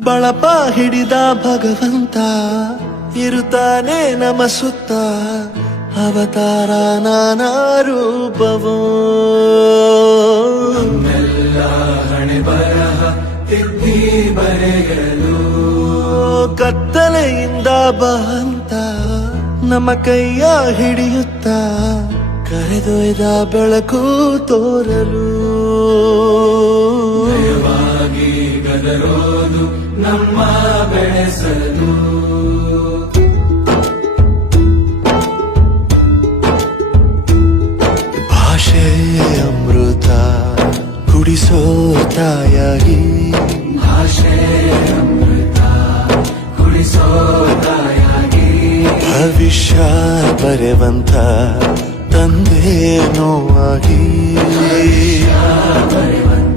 ಬಳಪ ಹಿಡಿದ ಭಗವಂತ ಇರುತ್ತಾನೆ ನಮ ಸುತ್ತ ಅವತಾರ ನಾನಾ ರೂಪವೋ ಹಣೆ ಬರಹ ತಿದ್ದಿ ಬರೆಯಲು ಕತ್ತಲೆಯಿಂದ ಬಹಂತ ನಮ್ಮ ಕೈಯ ಹಿಡಿಯುತ್ತ ಕರೆದೊಯ್ದ ಬೆಳಕು ತೋರಲು ಭಯವಾಗಿ ಗದರೋದು ನಮ್ಮ ಬೆಳೆಸಲು ಭಾಷೆ ಅಮೃತ ಕುಡಿಸೋ ತಾಯಾಗಿ ಭಾಷೆ ಅಮೃತ ಕುಡಿಸೋ ತಾಯಾಗಿ ಭವಿಷ್ಯ ಬರೆವಂತ ತಂದೆ ನೋವಾಗಿ ಬರೆವಂತ